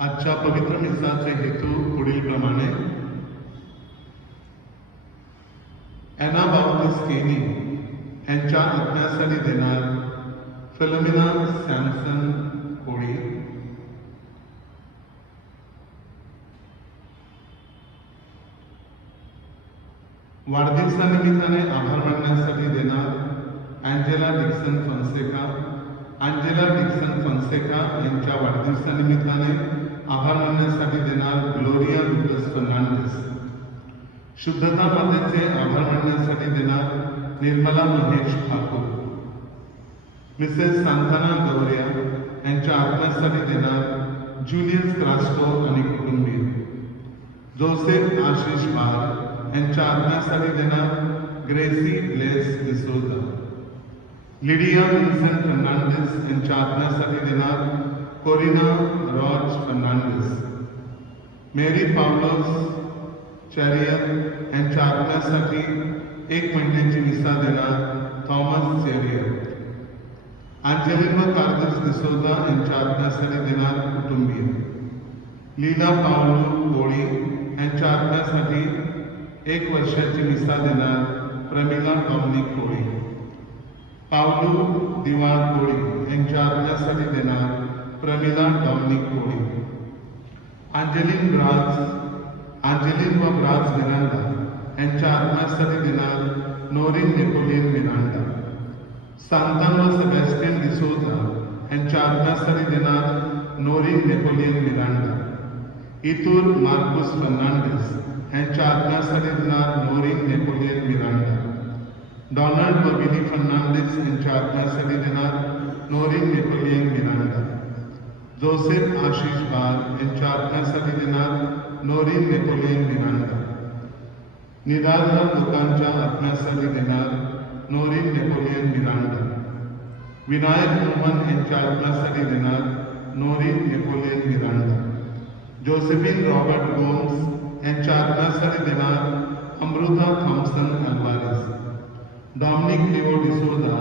आजच्या पवित्र मिसाचे हेतू पुढील प्रमाणे. एना बाप्तिस्तीनी यांच्या आत्म्यासाठी देणार फिलोमिना सॅमसन कोळी, वाढदिवसानिमित्ताने आभार मानण्यासाठी देणार Angela Dixon Fonseca. Angela Dixon Fonseca यांच्या वाढदिवसानिमित्ताने आभार मानण्यासाठी देणार ग्लोरिया लुकस फर्नांडिस. शुद्धता मातेचे आभार मानण्यासाठी देणार निर्मला महेश ठाकूर. मिसेस सांताना गौरिया यांच्या आत्म्यासाठी देणार ज्युलियस क्रास्टो आणि कुटुंबीय. जोसेफ आशिष बार यांच्या आत्म्यासाठी देणार Gracy Blaise D'Souza. Lydia Vincent Fernandes यांच्या आत्म्यासाठी देणार Corina Rose Fernandes. Mary Pavlos Charrier यांच्या आत्म्यासाठी 1 महिन्याची मिसा देणार थॉमस चॅरियर. आंजेलिनो कार्दस डिसोजा यांच्या आत्म्यासाठी देणार कुटुंबीय. लीला पावलो कोळी यांच्या आत्म्यासाठी 1 वर्षाची मिसा देणार प्रमिला डॉमिनिक कोळी. पावलो दिवाळ कोळी यांच्या आत्म्यासाठी देणार प्रमिला डॉमिनिक कोळी. आंजेलिन व ब्राज मिरांडा यांच्या आत्म्यासाठी देणार नोरिन नेपोलियन मिरांडा. सांतान व सेबॅस्टियन डिसोजा यांच्या आत्म्यासाठी देणार नोरिन नेपोलियन मिरांडा. इतूर मार्कुस फर्नांडिस यांच्या आत्म्यासाठी देणार नोरिन नेपोलियन मिरांडा. डॉनल्ड व बिली फर्नांडिस यांच्या आत्म्यासाठी देणार Noreen Napoleon Miranda. Joseph Ashish बार यांच्या आत्म्यासाठी देणार नोरिन नेपोलियन मिरांडा. निराधार लोकांच्या आत्म्यासाठी देणार Noreen Napoleon Miranda. Vinayak Mohan यांच्या आत्म्यासाठी देणार Noreen Napoleon Miranda. Josephine Robert Gomes यांच्या आत्म्यासाठी देणार Amrita Thomson Alvares. Dominic Leo D'Souza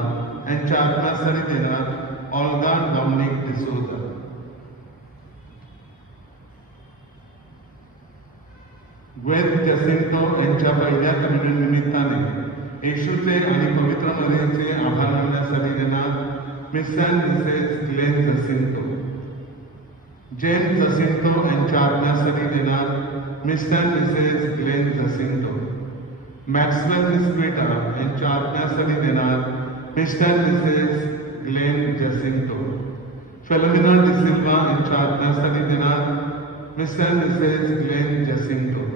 यांच्या आत्म्यासाठी देणार ऑल्गा डॉमिनिक डिसोजा. ग्वेथ जसिंतो यांच्या पहिल्या कम्युनियन निमित्ताने येशूचे आणि पवित्र मरियेचे आभार मानण्यासाठी देणार miss and Mrs Glen Jacinto. Jane Jacinto यांच्या आत्म्यासाठी देणार miss and Mrs Glen Jacinto. Maxwell Mesquita यांच्या आत्म्यासाठी देणार Mr Mrs Glen Jacinto. Philomena D'Silva यांच्या आत्म्यासाठी देणार Mr Mrs Glen Jacinto.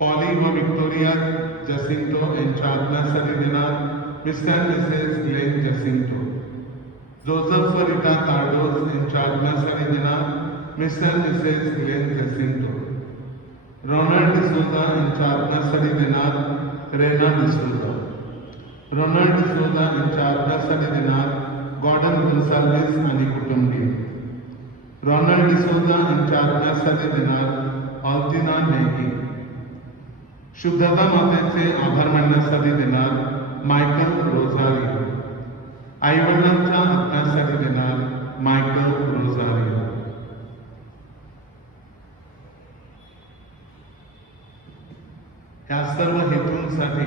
Polly व विक्टोरिया जसिंतो यांच्या आत्म्यासाठी देणार Mr Mrs Glen Jacinto. Joseph व रिटा कार्डोस यांच्या आत्म्यासाठी देणार Mr Mrs Glen Jacinto. Ronald D'Souza यांच्या आत्म्यासाठी देणार रेना डिसोजा. रोनाल्ड डिसोजा यांच्या आत्म्यासाठी देणार गॉर्डन गोन्साल्विस आणि कुटुंबीय. रोनाल्ड डिसोजा यांच्या आत्म्यासाठी देणार ऑल्तिना नेगी. शुद्धता मातेचे आभार मानण्यासाठी देणार मायकल रोझारियो. आईवडिलांच्या आत्म्यासाठी देणार मायकल रोझारियो. या सर्व हेतूंसाठी प्रगतीसाठी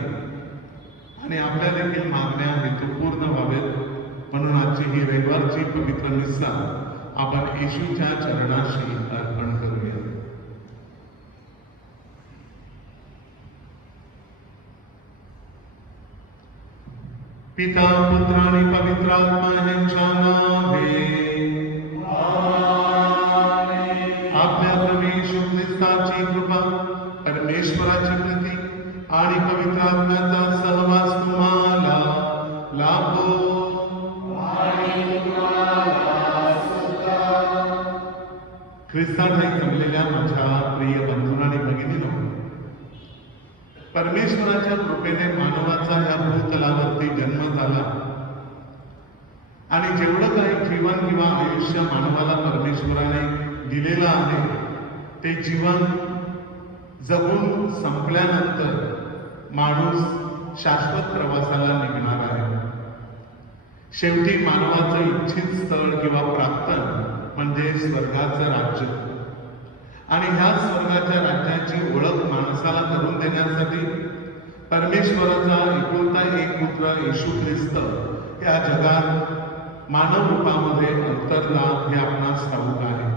आणि आपल्या देखील मागण्या हेतू पूर्ण व्हावेत म्हणून आजची ही रविवारची पवित्र मिस्सा आपण येशूच्या चरणाशी अर्पण करूया. पिता पुत्र आणि पवित्र आत्मा यांच्या नावे आपल्या प्रभू येशू ख्रिस्ताची कृपा, परमेश्वराची प्रीती आणि पवित्र आत्म्याचा सहवास तुम्हाला लाभो. ख्रिस्ताने जमलेल्या माझ्या प्रिय बंधूंनो आणि भगिनींनो, परमेश्वराच्या कृपेने मानवाचा या भूतलावरती जन्म झाला आणि जेवढं काही जीवन किंवा आयुष्य मानवाला परमेश्वराने दिलेलं आहे ते जीवन जगून संपल्यानंतर माणूस शाश्वत प्रवासाला निघणार आहे. शेवटी मानवाचं इच्छित स्थळ किंवा प्राप्तन म्हणजे स्वर्गाचं राज्य. आणि ह्या स्वर्गाच्या राज्याची ओळख माणसाला करून देण्यासाठी परमेश्वराचा एकुलता एक पुत्र येशू ख्रिस्त या जगात मानव रूपामध्ये अवतरला हे आपणास ठाऊक आहे.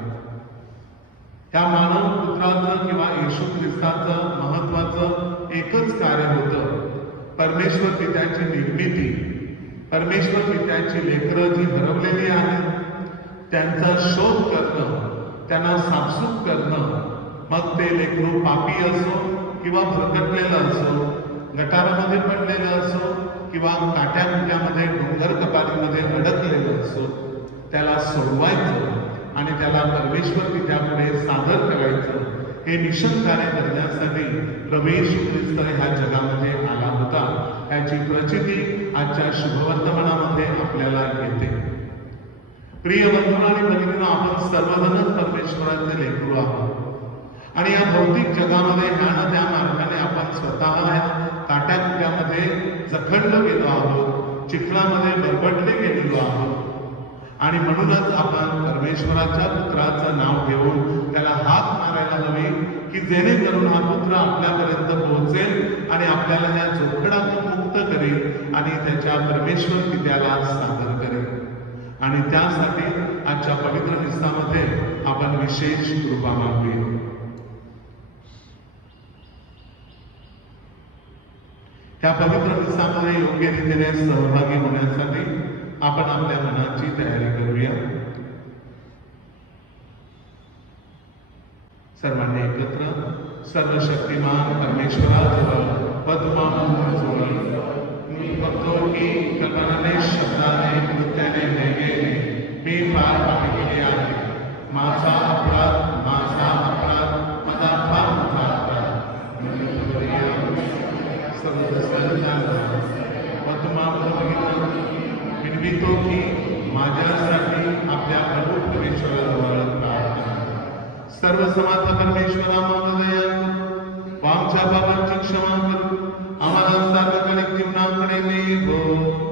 ह्या मानव पुत्राचं किंवा येशू ख्रिस्ताचं महत्वाचं एकच कार्य होतं, परमेश्वर पित्याची निर्मिती, परमेश्वर पित्याची लेकरं जी हरवलेली आहेत त्यांचा शोध करणं, त्यांना साफसूफ करणं. मग ते लेकरू पापी असो किंवा भरकटलेलं असो, गटारामध्ये पडलेलं असो किंवा काट्याकुट्यामध्ये डोंगर कपारीमध्ये अडकलेलं असो, त्याला सोडवायचं आणि त्याला परमेश्वर पित्यापुढे सादर करायचं. हे निश्चित कार्य करण्यासाठी प्रभू येशू ख्रिस्त ह्या जगामध्ये आला होता. याची प्रचिती आजच्या शुभवर्तमानामध्ये आपल्याला येते. प्रिय बंधूंनो आणि भगिनींनो, आपण सर्वजणच परमेश्वराचे लेकरू आहोत आणि या भौतिक जगामध्ये ह्या न त्या मार्गाने आपण स्वतः काट्याकुट्यामध्ये जखडलो गेलो आहोत, चिखलामध्ये बरबडले गेलेलो आहोत. आणि म्हणूनच आपण परमेश्वराच्या पुत्राचं नाव घेऊन त्याला हाक मारायला हवी की जेणेकरून हा पुत्र आपल्यापर्यंत पोहोचेल आणि आपल्याला या जोखडातून मुक्त करेल आणि त्याच्या परमेश्वर पित्याला सादर करेल. आणि त्यासाठी आजच्या पवित्र मिस्सामध्ये आपण विशेष कृपा मागूया. त्या पवित्र मिस्सामध्ये योग्य रीतीने सहभागी होण्यासाठी आपण आपल्या मनाची तयारी करूया. सर्वांनी एकत्र सर्व शक्तिमान परमेश्वराजवळ पद्माजवळ मी बघतो की कल्पनाने, शब्दाने, कृत्याने, नैवेने मी फार पाप केले आहे. माझा अपराध, माझा अपराध, माझा फार मोठा अपराध. विनवितो की माझ्यासाठी आपल्या प्रभू परमेश्वराजवळ प्रार्थना. सर्व समाज परमेश्वरा महोदया आमच्या पापांची क्षमा करू, आम्हाला सार्वजनिक जीवनाकडे नेवो.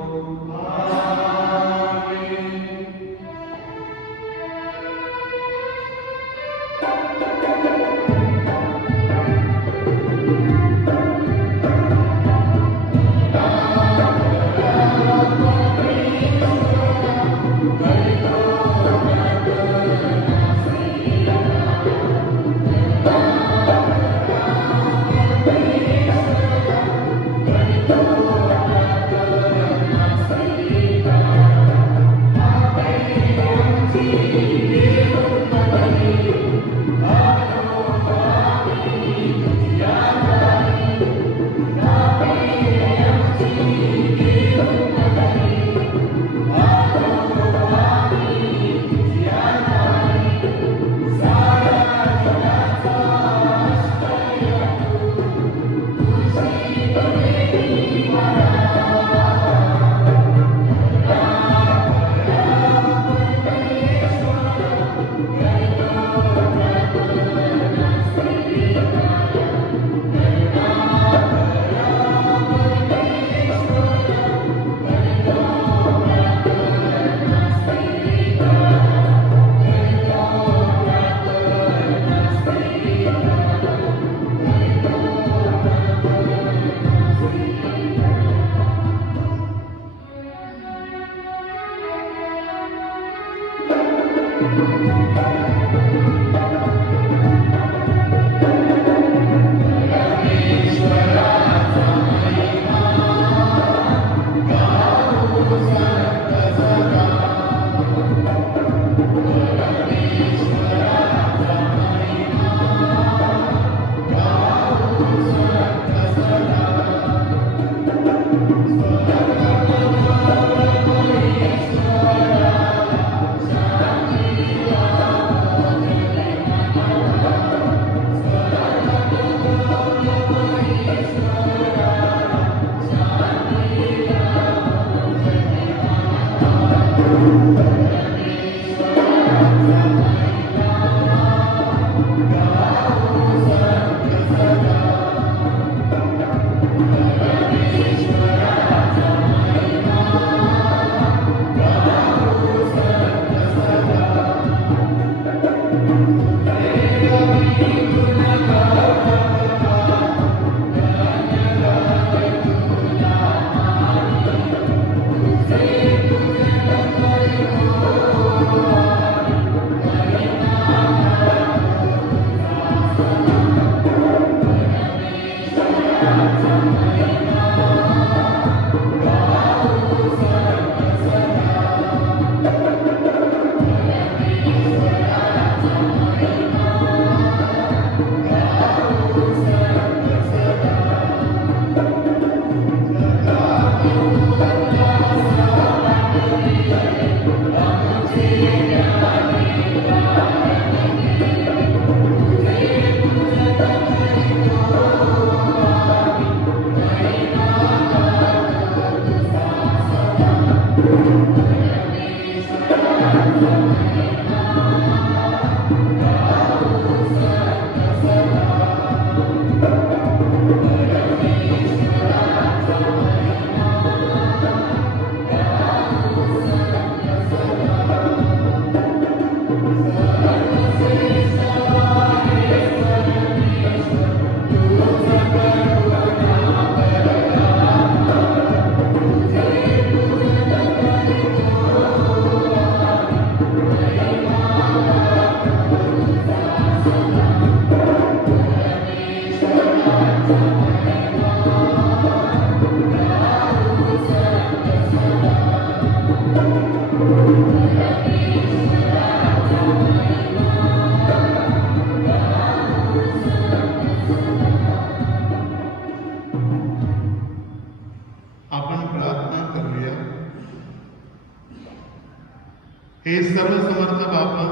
हे सर्वसमर्थ बापा,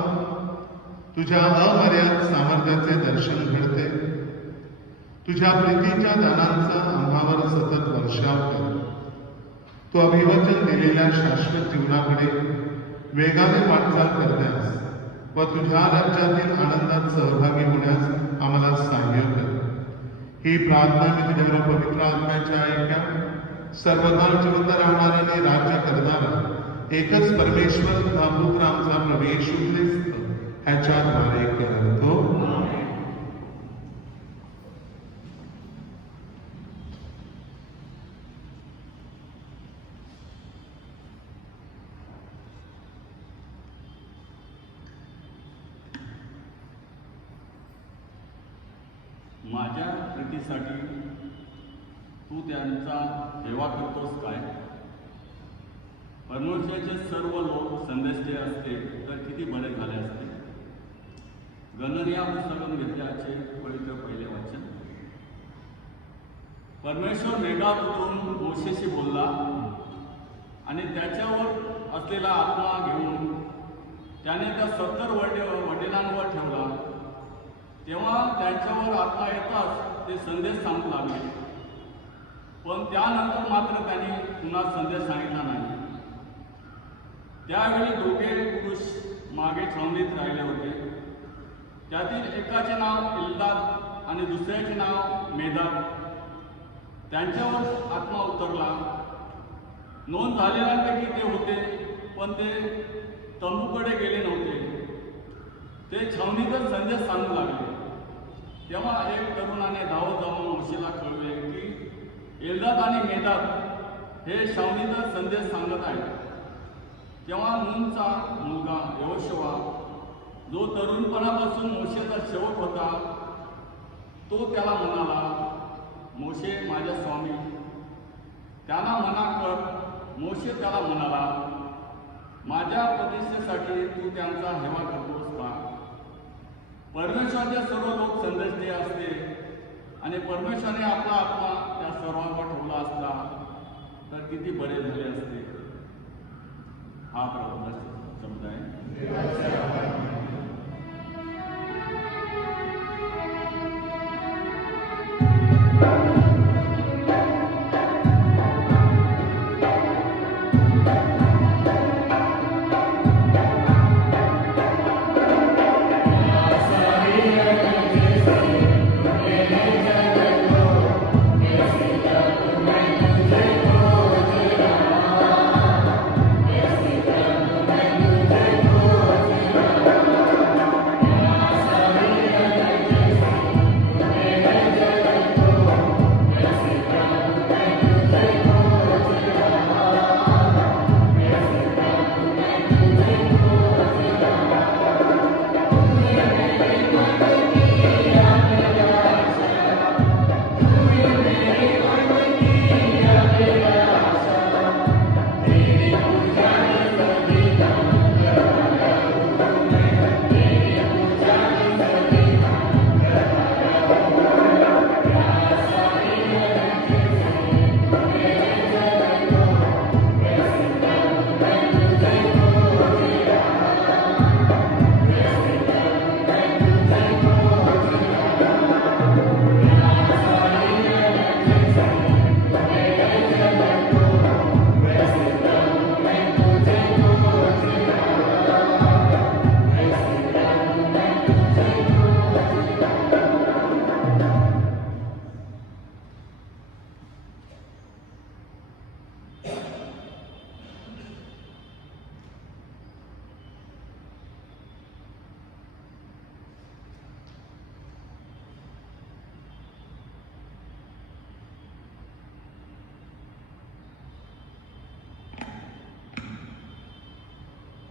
तुझ्या अमर्याद सामर्थ्याचे दर्शन घडते. तुझ्या प्रीतीच्या दानांचा आम्हावर सतत वर्षाव कर. तू अभिवचन दिलेल्या शाश्वत जीवनाकडे वेगाने वाटचाल करण्यास व तुझ्या राज्यातील आनंदात सहभागी होण्यास आम्हाला सहाय्य कर. ही प्रार्थना मी तुझ्या पवित्र आत्म्याच्या ऐक्या सर्वकाळ जिवंत राहणारा आणि राज्य करणारा एकच परमेश्वर तथा पुत्र आमचा प्रभू येशू ख्रिस्त ह्याच्याद्वारे करतो. माझ्या प्रीतीसाठी तू त्यांचा सेवा करतोस काय? परमेश्वराचे सर्व लोक संदेष्टे असते तर किती बरे झाले असते. गणन या पुस्तकातून घेतल्याचे पवित्र पहिले वाचन. परमेश्वर मेघात उतरून मोशेशी बोलला आणि त्याच्यावर असलेला आत्मा घेऊन त्याने त्या 70 वडिलांवर ठेवला. तेव्हा त्यांच्यावर आत्मा येताच ते संदेश सांगू लागले, पण त्यानंतर मात्र त्यांनी पुन्हा संदेश सांगितला नाही. त्यावेळी दोघे पुरुष मागे छावणीत राहिले होते. त्यातील एकाचे नाव इल्दाद आणि दुसऱ्याचे नाव मेदाद. त्यांच्यावर आत्मा उतरला. नोंद झालेल्यांपैकी ते होते, पण ते तंबूकडे गेले नव्हते. ते छावणीतच संदेश सांगू लागले. तेव्हा एक तरुणाने धावत जाऊन मोशेला कळवले की एल्दाद आणि मेदाद हे छावणीतच संदेश सांगत आहेत. तेव्हा नूनचा मुलगा यहोशुआ जो तरुणपणापासून मोशेचा सेवक होता तो त्याला म्हणाला, मोशे माझ्या स्वामी. त्यांना मना कर. मोशे त्याला म्हणाला, माझ्या प्रतिष्ठेसाठी तू त्यांचा हेवा करतोस का? परमेश्वराचे सर्व लोक संदेश असते आणि परमेश्वराने आपला आत्मा त्या सर्वांवर ठेवला असता तर किती बरे झाले असते. हा प्रभूचा शब्द आहे.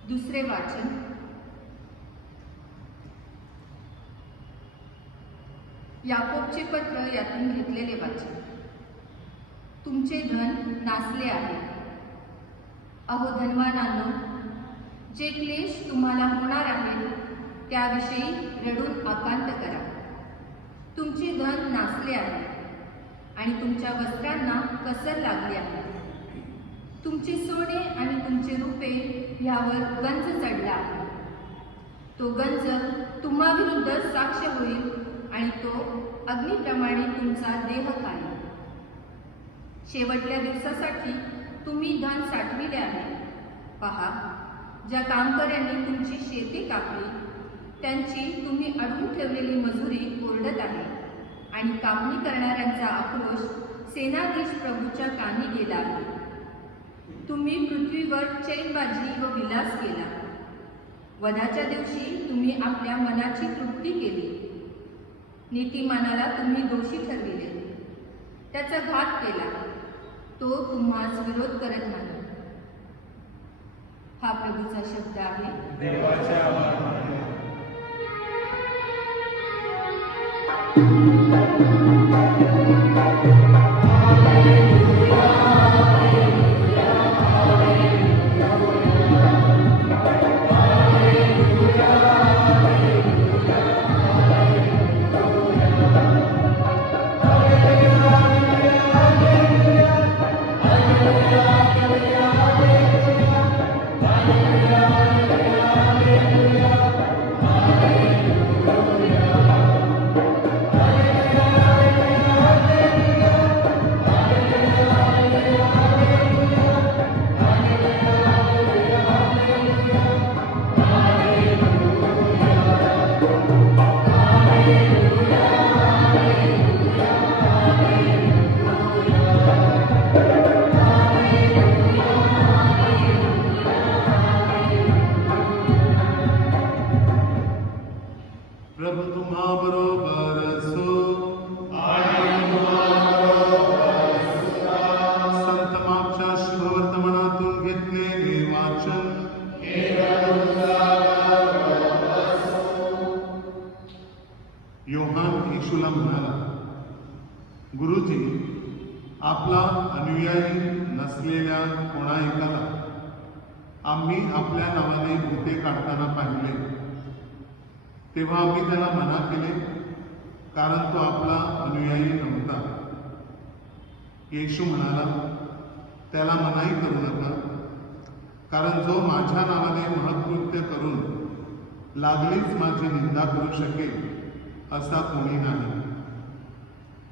दुसरे वाचन. याकोबचे पत्र यातून घेतलेले वाचन. तुमचे धन नासले आहे. अहो धनवानांनो, जे क्लेश तुम्हाला होणार आहेत त्याविषयी रडून आकांत करा. तुमचे धन नासले आहे आणि तुमच्या वस्त्रांना कसर लागली आहे. तुमचे सोने आणि तुमचे रुपे ह्यावर गंज चढला आहे. तो गंज तुम्हा विरुद्ध साक्ष होईल आणि तो अग्निप्रमाणे तुमचा देह खाईल. शेवटल्या दिवसासाठी तुम्ही धन साठविले आहे. पहा, ज्या कामकर्यांनी तुमची शेते कापली त्यांची तुम्ही अडवून ठेवलेली मजुरी ओरडत आहे आणि कापणी करणाऱ्यांचा आक्रोश सेनाधीश प्रभूच्या कानी गेला आहे. तुम्ही पृथ्वीवर चैनबाजी व विलास केला. वधाच्या दिवशी तुम्ही आपल्या मनाची तृप्ती केली. नीतिमानाला तुम्ही दोषी ठरविले, त्याचा घात केला. तो तुम्हास विरोध करत नाही. हा प्रभूचा शब्द आहे. देवाच्या आभार. येशूला म्हणाला, गुरुजी, आपला अनुयायी नसलेल्या कोणा एकाला आम्ही आपल्या नावाने भूते काढताना पाहिले, तेव्हा आम्ही त्याला मना केले, कारण तो आपला अनुयायी नव्हता. येशू म्हणाला, त्याला मनाई करू नका, कारण जो माझ्या नावाने महत्कृत्य करून लागलीच माझी निंदा करू शकेल असा कोणी नाही.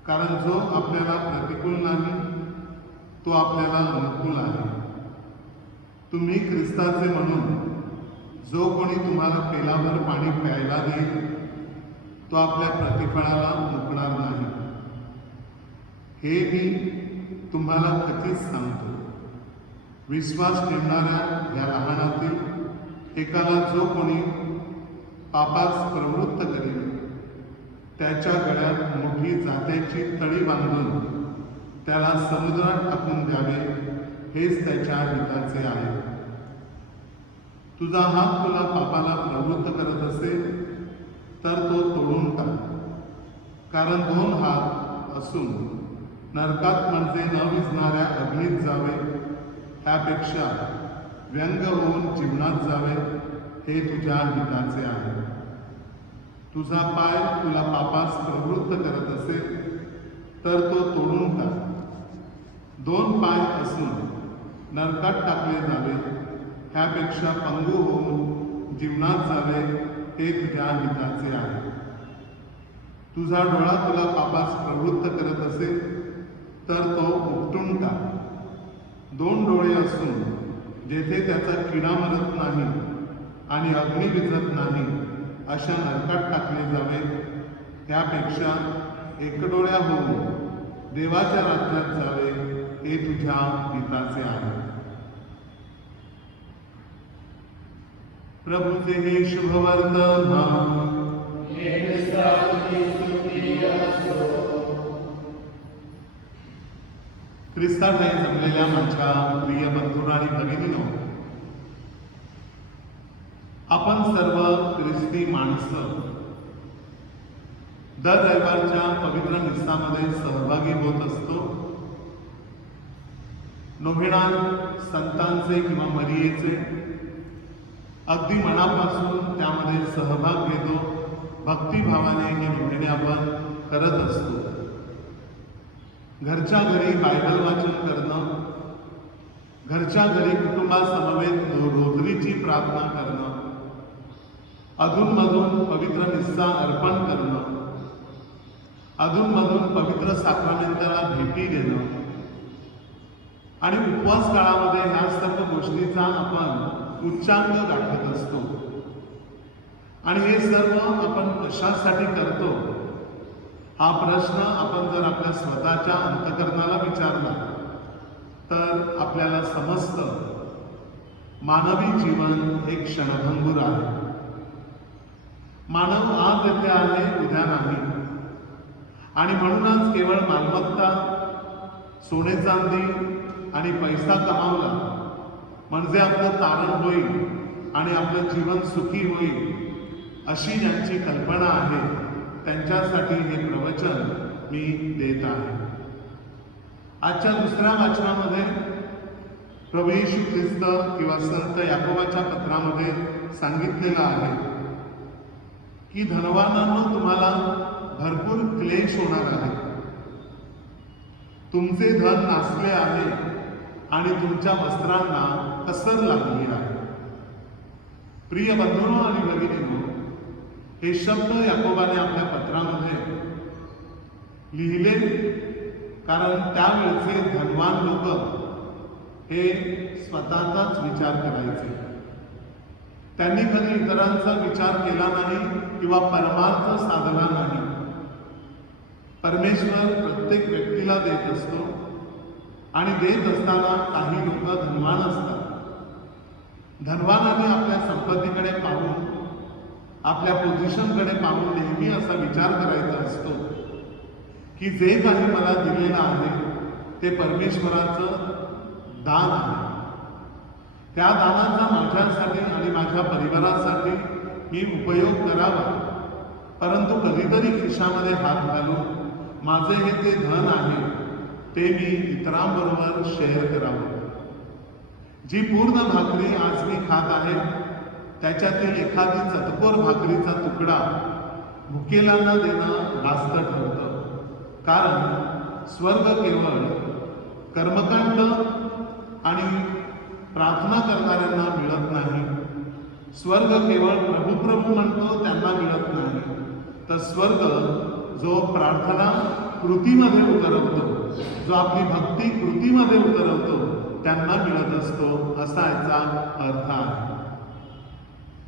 कारण जो आपल्याला प्रतिकूल नाही तो आपल्याला अनुकूल आहे. तुम्ही ख्रिस्ताचे म्हणून जो कोणी तुम्हाला पेलाभर पाणी प्यायला देईल तो आपल्या प्रतिफळाला मुकणार नाही. हे मी तुम्हाला खचित सांगतो, विश्वास ठेवणाऱ्या या लहानातील एकाला जो कोणी पापास प्रवृत्त करेल त्याच्या गळ्यात मोठी जात्याची तळी बांधून त्याला समुद्रात टाकून द्यावे, हेच त्याच्या हिताचे आहे. तुझा हात तुला पापाला प्रवृत्त करत असेल तर तो तोडून टाक, कारण 2 हात असून नरकात म्हणजे न विझणाऱ्या अग्नीत जावे त्यापेक्षा व्यंग होऊन जीवनात जावे हे तुझ्या हिताचे आहे. तुझा पाय तुला पापास प्रवृत्त करत असेल तर तो तोडून टाक. 2 पाय असून नरकात टाकले जावे ह्यापेक्षा पंगू होऊन जीवनात जावे हे तुझ्या हिताचे आहे. तुझा डोळा तुला पापास प्रवृत्त करत असेल तर तो उपटून टाक. 2 डोळे असून जेथे त्याचा किडा मरत नाही आणि अग्नी विझत नाही अशा नरकात टाकले जावे त्यापेक्षा एकडोळ्या होऊन देवाच्या राज्यात जावे हे तुझ्या हिताचे आहे. प्रभूचे हे शुभवर्तमान. ख्रिस्तात नाही जमलेल्या माझ्या प्रिय बंधूंनो आणि भगिनींनो, आपण सर्व ख्रिस्ती माणसं दर रविवारच्या पवित्र मिसामध्ये सहभागी होत असतो. नोव्हेना संतांचे किंवा मरियेचे अगदी मनापासून त्यामध्ये सहभाग घेतो. भक्तिभावाने हे नोव्हेने आपण करत असतो. घरच्या घरी बायबल वाचन करणं, घरच्या घरी कुटुंबासमवेत रोजरीची प्रार्थना करणं, अधूनमधून पवित्र मिस्सा अर्पण करणं, अधूनमधून पवित्र साक्रामेंटाला भेटी देणं आणि उपवास काळामध्ये ह्या सर्व गोष्टीचा आपण उच्चांक गाठत असतो. आणि हे सर्व आपण कशासाठी करतो हा प्रश्न आपण जर आपल्या स्वतःच्या अंतःकरणाला विचारला तर आपल्याला समजतं, मानवी जीवन एक क्षणभंगूर आहे. मानव आज येथे आहे, उद्या नाही. आणि म्हणूनच केवळ मालमत्ता, सोने चांदी आणि पैसा कमावला म्हणजे आपलं तारण होईल आणि आपलं जीवन सुखी होईल अशी ज्यांची कल्पना आहे त्यांच्यासाठी हे प्रवचन मी देत आहे. आजच्या दुसऱ्या वाचनामध्ये प्रभू येशू ख्रिस्त किंवा संत याकोबाच्या पत्रामध्ये सांगितलेलं आहे की धनवानांनो तुम्हाला भरपूर क्लेश होणार आहे. तुमचे धन नासले आहे आणि तुमच्या वस्त्रांना कसर लागली आहे. प्रिय बंधूंनो आणि भगिनींनो, हे शब्द याकोबाने आपल्या पत्रामध्ये लिहिले, कारण त्यावेळचे धनवान लोक हे स्वतःचाच विचार करायचे. त्यांनी कधी इतरांचा विचार केला नाही किंवा परमार्थ साधला नाही. परमेश्वर प्रत्येक व्यक्तीला देत असतो आणि देत असताना काही लोक धनवान असतात. धनवानाने आपल्या संपत्तीकडे पाहून, आपल्या पोझिशनकडे पाहून नेहमी असा विचार करायचा असतो की जे काही मला दिलेलं आहे ते परमेश्वराचं दान आहे. त्या दानाचा माझ्यासाठी आणि माझ्या परिवारासाठी मी उपयोग करावा परंतु कधीतरी खिशामध्ये हात घालून माझे हे ते धन आहे ते मी इतरांबरोबर शेअर करावं. जी पूर्ण भाकरी आज मी खात आहे त्याच्यातील एखादी चतकोर भाकरीचा तुकडा भुकेलांना देणं रास्त ठरतं. कारण स्वर्ग केवळ कर्मकांड आणि प्रार्थना करणाऱ्यांना मिळत नाही. स्वर्ग केवळ प्रभू प्रभू म्हणतो त्यांना मिळत नाही, तर स्वर्ग जो प्रार्थना कृतीमध्ये उतरवतो, जो आपली भक्ती कृतीमध्ये उतरवतो त्यांना मिळत असतो, असा याचा अर्थ आहे.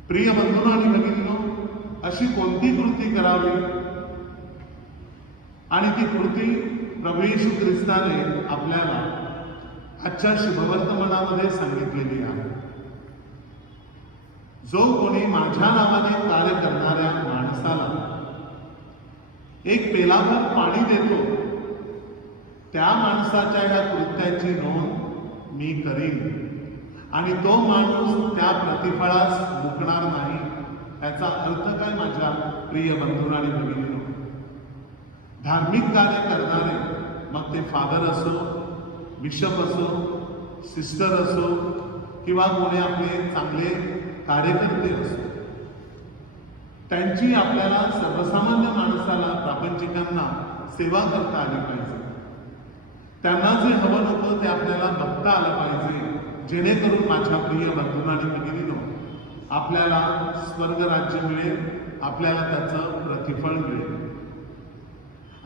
प्रिय बंधूंनो आणि भगिनींनो, अशी कोणती कृती करावी आणि ती कृती प्रभू येशू ख्रिस्ताने आपल्याला आजच्या शुभवर्तमानामध्ये सांगितलेली आहे. जो कोणी माझ्या नावाने कार्य करणाऱ्या माणसाला एक पेलाभर पाणी देतो त्या माणसाच्या या कृत्याची नोंद मी करीन आणि तो माणूस त्या प्रतिफळास मुकणार नाही. याचा अर्थ काय माझ्या प्रिय बंधूंनो आणि भगिनींनो? धार्मिक कार्य करणारे, मग ते फादर असो, बिशप असो, सिस्टर असो किंवा कोणी आपले चांगले कार्यकर्ते असो, त्यांची आपल्याला सर्वसामान्य माणसाला, प्रापंचिकांना सेवा करता आली पाहिजे. त्यांना जे हवं नको ते आपल्याला बघता आलं पाहिजे, जेणेकरून माझ्या प्रिय बंधूंनो आणि भगिनींनो आपल्याला स्वर्ग राज्य मिळेल, आपल्याला त्याचं प्रतिफळ मिळेल.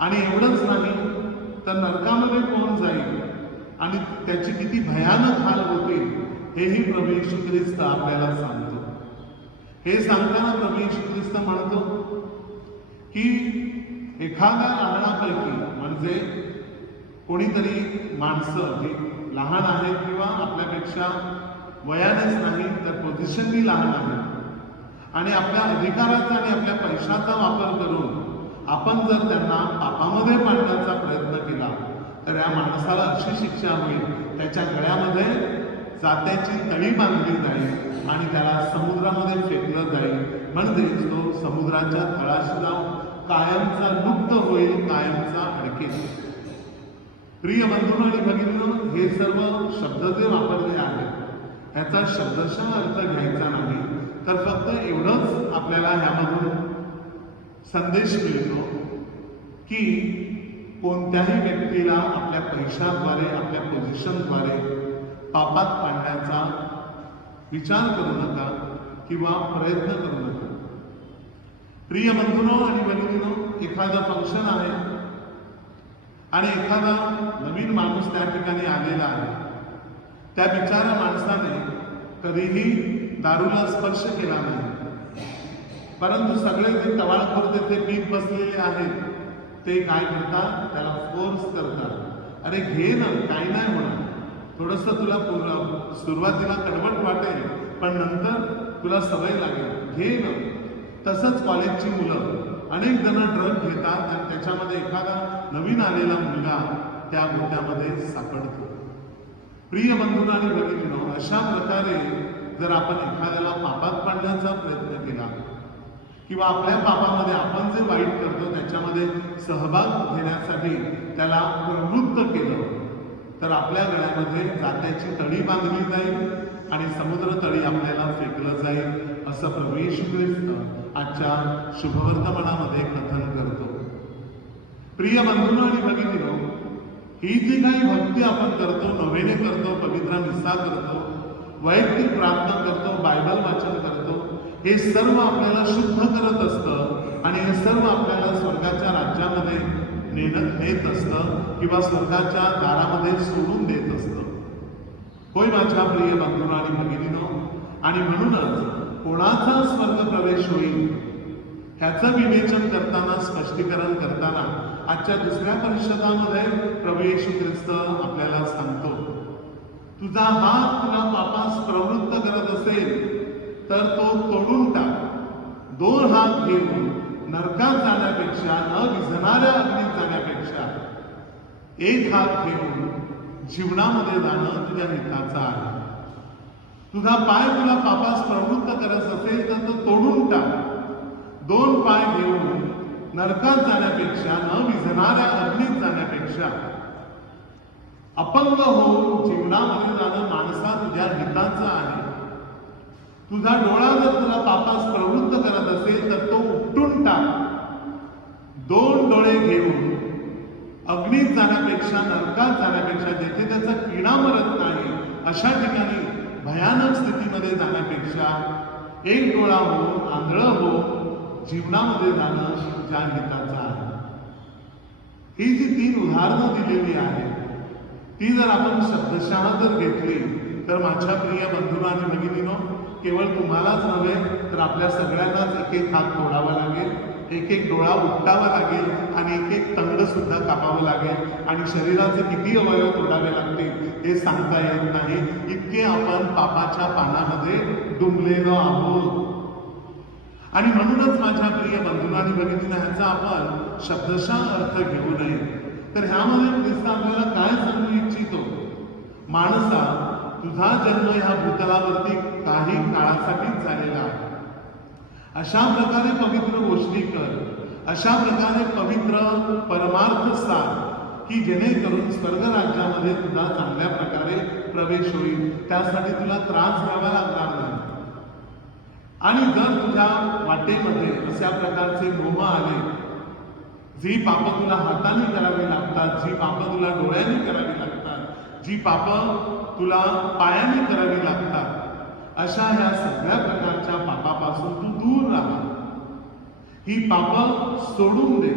आणि एवढंच नाही तर नरकामध्ये कोण जाईल आणि त्याची किती भयानक हाल होतील हेही प्रभू येशू ख्रिस्त आपल्याला सांगतो. हे सांगताना प्रभू येशू ख्रिस्त म्हणतो की एखाद्या लहानापैकी, म्हणजे कोणीतरी माणसं जी लहान आहेत किंवा आपल्यापेक्षा वयानेच नाही तर पोझिशननी लहान आहेत आणि आपल्या अधिकाराचा आणि आपल्या पैशाचा वापर करून आपण जर त्यांना पापामध्ये पाडण्याचा प्रयत्न केला तर या माणसाला अशी शिक्षा होईल, त्याच्या गळ्यामध्ये जात्याची तळी बांधली जाईल आणि त्याला समुद्रामध्ये फेकलं जाईल. म्हणजे तो समुद्राच्या तळाशी जाऊन कायमचा लुप्त होईल, कायमचा अडकेल. प्रिय बंधूंनो आणि भगिनींनो, हे सर्व शब्द जे वापरले आहेत ह्याचा शब्दशः अर्थ घ्यायचा नाही, तर फक्त एवढंच आपल्याला ह्यामधून संदेश मिळतो की कोणत्याही व्यक्तीला आपल्या पैशाद्वारे, आपल्या पोझिशनद्वारे पापात पाडण्याचा विचार करू नका किंवा प्रयत्न करू नका. प्रिय बंधूंनो आणि भगिनींनो, एखादं फंक्शन आहे आणि एखादा नवीन माणूस त्या ठिकाणी आलेला आहे. त्या बिचाऱ्या माणसाने कधीही दारूला स्पर्श केला नाही, परंतु सगळे जे टवाळखोर तेथे पीत बसलेले आहेत ते काय करतात, त्याला फोर्स करतात. अरे घे ना, काही नाही होणार, थोडंसं तुला सुरुवातीला कडवट वाटेल पण नंतर तुला सवय लागेल, घे ना. तसंच कॉलेजची मुलं अनेक जण ड्रग घेतात आणि त्याच्यामध्ये एखादा नवीन आलेला मुलगा त्या गोत्यामध्ये सापडतो. प्रिय बंधूंनो आणि भगिनींनो, अशा प्रकारे जर आपण एखाद्याला पापात पाडण्याचा प्रयत्न केला किंवा आपल्या पापामध्ये आपण जे वाईट करतो त्याच्यामध्ये सहभाग घेण्यासाठी त्याला प्रवृत्त केलं तर आपल्या गळ्यामध्ये जात्याची तळी बांधली जाईल आणि समुद्र तळी आपल्याला फेकलं जाईल, असं प्रभू येशू ख्रिस्त आजच्या शुभवर्तमानामध्ये कथन करतो. प्रिय बंधूंनो आणि भगिनींनो, ही जी काही भक्ती आपण करतो, नव्हेने करतो, पवित्र मिसा करतो, वैयक्तिक प्रार्थना करतो, बायबल वाचन करतो, हे सर्व आपल्याला शुद्ध करत असतं आणि हे सर्व आपल्याला स्वर्गाच्या राज्यामध्ये नेत असतं किंवा स्वर्गाच्या दारामध्ये सोडून देत असतं. होय माझ्या प्रिय बंधूंनो आणि भगिनींनो, आणि म्हणूनच कोणाचा स्वर्ग प्रवेश होईल ह्याचं विवेचन करताना, स्पष्टीकरण करताना आजच्या दुसऱ्या परिषदामध्ये प्रभू येशू ख्रिस्त आपल्याला सांगतो, तुझा हात तुला पापास प्रवृत्त करत असेल तर तो तोडून टाक. 2 हात घेऊन नरकात जाण्यापेक्षा, न विझणाऱ्या अग्नीत जाण्यापेक्षा 1 हात घेऊन जीवनामध्ये जाणं तुझ्या हिताचं आहे. तुझा पाय तुला पापास प्रवृत्त करत असेल तर तो तोडून टाक. 2 पाय घेऊन नरकात जाण्यापेक्षा, न विझणाऱ्या अग्नीत जाण्यापेक्षा अपंग होऊन जीवनामध्ये जाणं माणसा तुझ्या हिताचं आहे. तुझा डोळा जर तुला पापास प्रवृत्त करत असेल तर तो उपटून टाक. 2 डोळे घेऊन अग्नीत जाण्यापेक्षा, नरकात जाण्यापेक्षा, जेथे त्याचा किडा मरत नाही अशा ठिकाणी भयानक स्थितीमध्ये जाण्यापेक्षा 1 डोळा होऊन, आंधळं होऊन जीवनामध्ये जाणं तुझ्या हिताचं आहे. ही जी 3 उदाहरणं दिलेली आहेत ती जर आपण शब्दशः जर घेतली तर माझ्या प्रिय बंधूंनो आणि भगिनींनो, केवळ तुम्हालाच नव्हे तर आपल्या सगळ्यांनाच एक एक हात तोडावा लागेल, एक एक डोळा उपटावा लागेल आणि एक एक तंग सुद्धा कापावं लागेल आणि शरीराचे किती अवयव तोडावे लागतील हे सांगता येत नाही. इतके आपण पापाच्या पानामध्ये डुंबलेलो आहोत. आणि म्हणूनच माझ्या प्रिय बंधूंनो आणि भगिनींनो, ह्याचा आपण शब्दशः अर्थ घेऊ नये. तर ह्यामध्ये ख्रिस्त आपल्याला काय सांगू इच्छितो? माणसा, तुझा जन्म ह्या भूतलावरती काही काळासाठीच झालेला आहे. अशा प्रकारे पवित्र गोष्टी कर, अशा प्रकारे पवित्र परमार्थ साध की जेणेकरून स्वर्ग राज्यामध्ये तुझा चांगल्या प्रकारे प्रवेश होईल. त्यासाठी तुला त्रास घ्यावा लागणार नाही. आणि जर तुझ्या वाटेमध्ये अशा प्रकारचे मोह आले, जी पापं तुला हाताने करावी लागतात, जी पापं तुला डोळ्याने करावी लागतात, जी पापं तुला पायाने करावी लागतात, अशा ह्या सगळ्या प्रकारच्या पापापासून तू दूर राहा. ही पापं सोडून दे,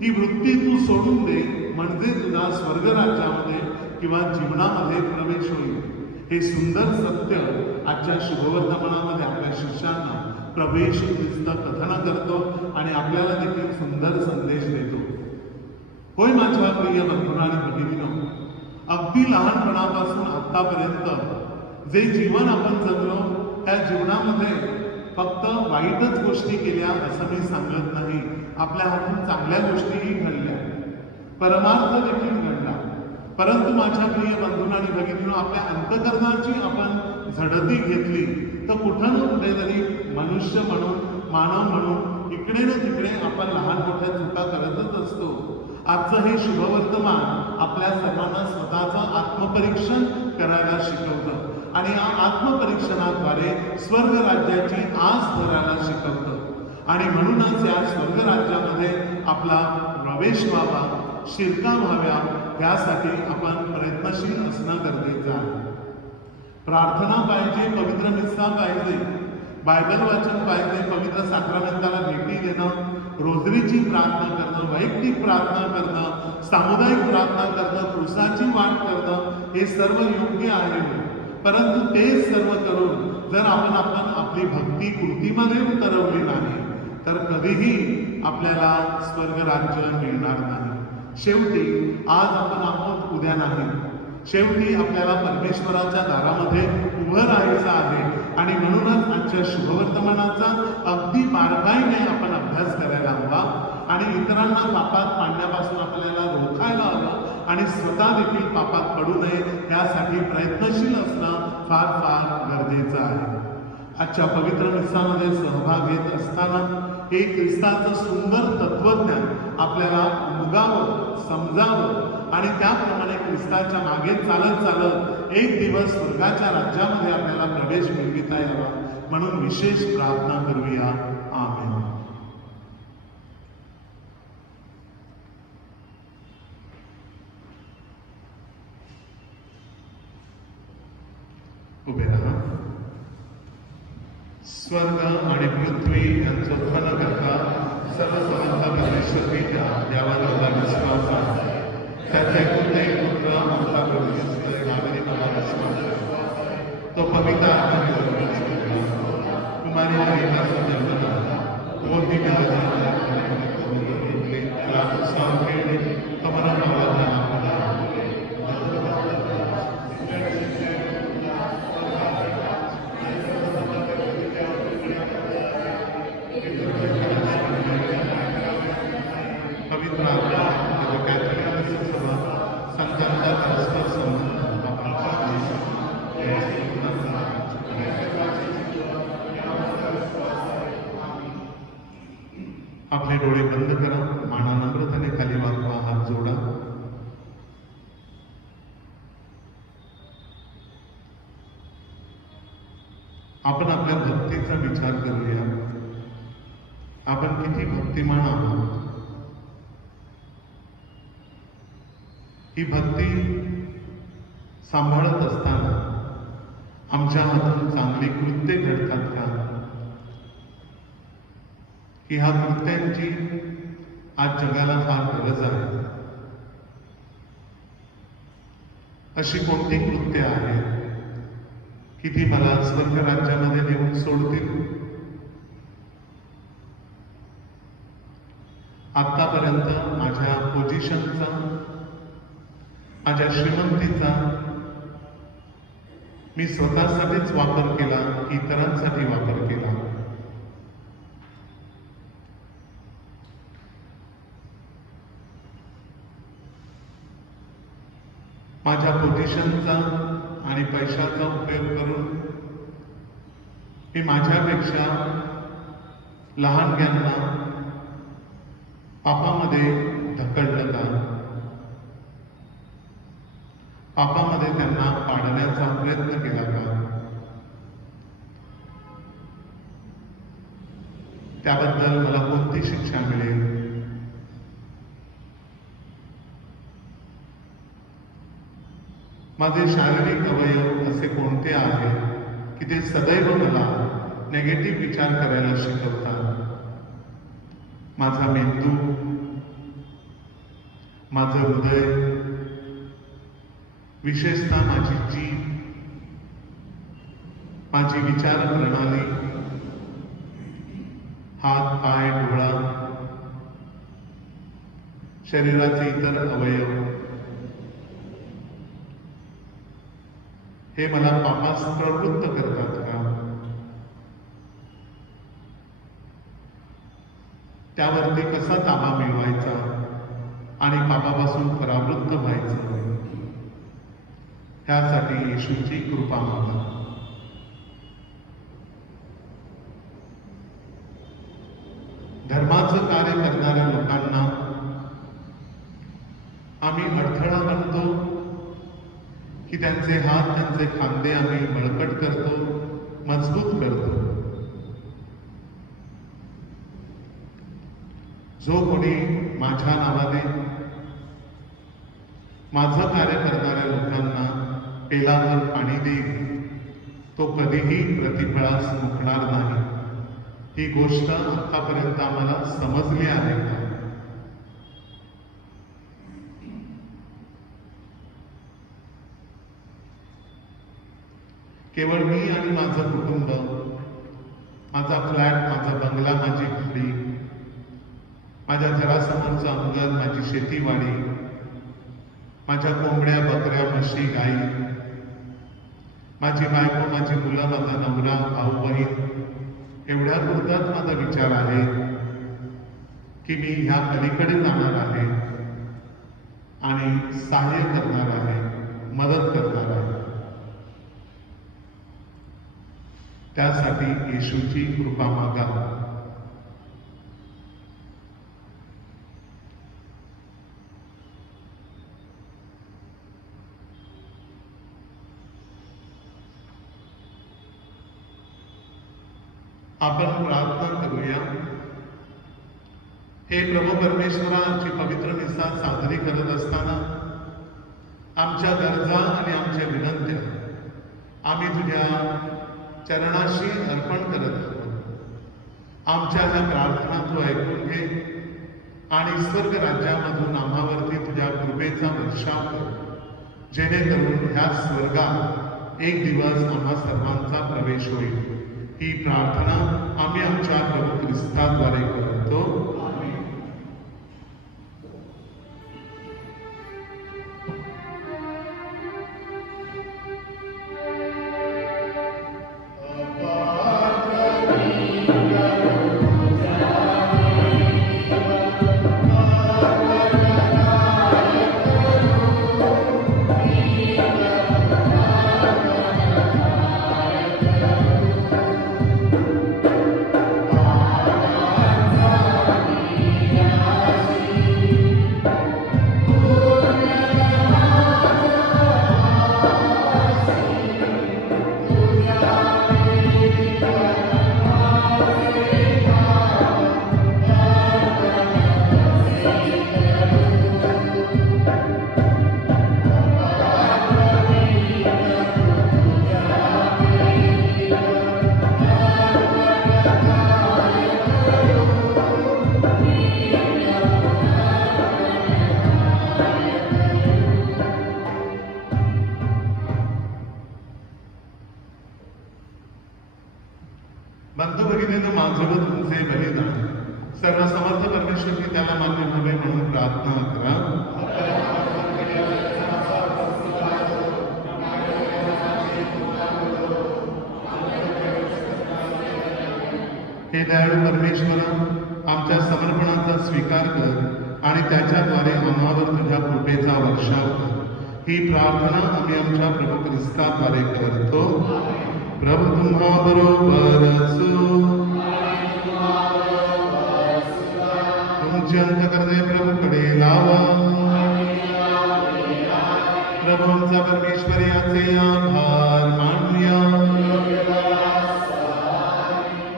ही वृत्ती तू सोडून दे, म्हणजे तुझा स्वर्ग राज्यामध्ये किंवा जीवनामध्ये प्रवेश होईल. हे सुंदर सत्य आजच्या शुभवर्तमानामध्ये आपल्या शिष्यांना प्रवेश ख्रिस्त कथन करतो आणि आपल्याला देखील सुंदर संदेश देतो. होय माझ्या प्रिय बंधूंनो आणि भगिनींनो, अगदी लहानपणापासून आतापर्यंत जे जीवन आपण जगलो त्या जीवनामध्ये फक्त वाईटच गोष्टी केल्या असं मी सांगत नाही. आपल्या हातून चांगल्या गोष्टीही घडल्या, परमार्थ देखील घडला. परंतु माझ्या प्रिय बंधूंनो आणि भगिनींनो, आपल्या अंतःकरणाची आपण झडती घेतली तर कुठं ना कुठेतरी मनुष्य म्हणून, मानव म्हणून इकडे ना तिकडे आपण लहान मोठ्या चुका करतच असतो. आजचं हे शुभवर्तमान आपल्या सर्वांना स्वतःचं आत्मपरीक्षण करायला शिकवतं आणि या आत्मपरीक्षणाद्वारे स्वर्ग राज्याची आस धरायला शिकवतं. आणि म्हणूनच या स्वर्ग राज्यामध्ये आपला प्रवेश व्हावा, शिरका व्हाव्या, यासाठी आपण प्रयत्नशील असणं गरजेचं आहे. प्रार्थना पाहिजे, पवित्र मिस्सा पाहिजे, बायबल वाचन पाहिजे, पवित्र साक्रामेंटाला भेटी देणं, रोजरीची प्रार्थना करणं, वैयक्तिक प्रार्थना करणं, सामुदायिक प्रार्थना करणं, क्रुसाची वाट करणं, हे सर्व योग्य आहे. परंतु ते सर्व करून जर आपण आपली भक्ती कृतीमध्ये उतरवली नाही तर कधीही आपल्याला स्वर्ग राज्य मिळणार नाही. शेवटी आज आपण आहोत, उद्या नाही. शेवटी आपल्याला परमेश्वराच्या दारामध्ये उभं राहायचं आहे आणि म्हणूनच आजच्या शुभवर्तमानाचा अगदी बारकाईने आपण अभ्यास करायला हवा आणि इतरांना पापात पाडण्यापासून आपल्याला रोखायला हवं आणि स्वतः देखील पापात पडू नये यासाठी प्रयत्नशील असणं फार फार गरजेचं आहे. आजच्या पवित्र मिस्सामध्ये सहभाग घेत असताना हे ख्रिस्ताचं सुंदर तत्वज्ञान आपल्याला उमगावं, समजावं आणि त्याप्रमाणे ख्रिस्ताच्या मागे चालत चालत एक दिवस स्वर्गाच्या राज्यामध्ये आपल्याला प्रवेश मिळविता यावा म्हणून विशेष प्रार्थना करूया. आमेन. उभे राहा. स्वर्ग आणि पृथ्वी यांचं उत्पन्न करता सर्व समर्थ परमेश्वर पिता यावर माझा विश्वास आहे. त्याचे कुठे पुत्र आमचा प्रभू येशू नावाने मला विश्वास आहे. तो पवित्र आत्म्याने कुमारी मरियेचा जन्म झाला. मोठी आपले डोळे बंद करा, माना नम्रतेने खाली वाकवा, हात जोडा. आपण आपल्या भक्तीचा विचार करूया. आपण किती भक्तिमान आहोत. ही भक्ती सांभाळत असताना आमच्या हातून चांगली कृत्ये घडतात का, की ह्या कृत्यांची आज जगाला फार गरज आहे. अशी कोणती कृत्य आहेत की ती मला स्वर्ग राज्यामध्ये नेऊन सोडतील. आतापर्यंत माझ्या पोझिशनचा, माझ्या श्रीमंतीचा मी स्वतःसाठीच वापर केला की इतरांसाठी वापर केला. माझ्या पोझिशनचा आणि पैशाचा उपयोग करून मी माझ्यापेक्षा लहानग्यांना पापामध्ये ढकललं का, पापामध्ये त्यांना पाडण्याचा प्रयत्न केला का, त्याबद्दल मला कोणती शिक्षा मिळेल. माझे शारीरिक अवयव असे कोणते आहेत की ते सदैव मला नेगेटिव्ह विचार करायला शिकवतात. माझा मेंदू, माझं हृदय, विशेषतः माझी जीभ, माझी विचार प्रणाली, हात, पाय, डोळा, शरीराचे इतर अवयव हे मला पापास प्रवृत्त करतात का, त्यावरती कसा ताबा मिळवायचा आणि पापापासून परावृत्त व्हायचं, त्यासाठी येशूची कृपा मागा. धर्माचं कार्य करणाऱ्या लोकांना आम्ही अडथळा बनतो की त्यांचे हात, त्यांचे खांदे आम्ही बळकट करतो, मजबूत करतो. जो कोणी माझ्या नावाने माझं कार्य करणाऱ्या लोकांना पेलावर पाणी देईल, तो कधीही प्रतिफळास मुकणार नाही. ही गोष्ट आतापर्यंत आम्हाला समजली आहे का? केवळ मी आणि माझं कुटुंब, माझा फ्लॅट, माझा बंगला, माझी गाडी, माझ्या घरासमोरचं अंगण, माझी शेतीवाडी, माझ्या कोंबड्या, बकऱ्या, म्हशी, गाई, माझी बायको, माझी मुलं, माझा नवरा, भाऊ, बहीण, एवढ्या पुरताच माझा विचार आहे की मी ह्या पलीकडे जाणार आहे आणि सहाय्य करणार आहे, मदत करणार आहे. त्यासाठी येशूची कृपा मागा. आपण प्रार्थना करूया. हे प्रभू परमेश्वरा, आमची पवित्र मिसा साजरी करत असताना आमच्या गरजा आणि आमच्या विनंत्या आम्ही तुझ्या चरणाशी अर्पण करत आहोत. आमच्या ज्या प्रार्थना तू ऐकून घे आणि स्वर्ग राज्यामधून आम्हावरती तुझ्या कृपेचा वर्षाव कर, जेणेकरून ह्या स्वर्गात एक दिवस आम्हा सर्वांचा प्रवेश होईल. ही प्रार्थना आम्ही आमच्या प्रभू ख्रिस्ताद्वारे करतो. Amen. भगिनीनं माझं व तुमचे बलिदान सर्व समर्थ परमेश्वर की त्याला मान्य व्हावे म्हणून प्रार्थना करा. हे दयाळू परमेश्वरा, आमच्या समर्पणाचा स्वीकार कर आणि त्याच्याद्वारे आम्हावर तुझ्या कृपेचा वर्षाव कर. ही प्रार्थना आम्ही आमच्या प्रभू ख्रिस्ताद्वारे करतो. प्रभू तुम्हा बरोबर असो. तुमचे अंतःकरणे प्रभूकडे लावा. प्रभू आमचा परमेश्वर याचे आभार मानूया.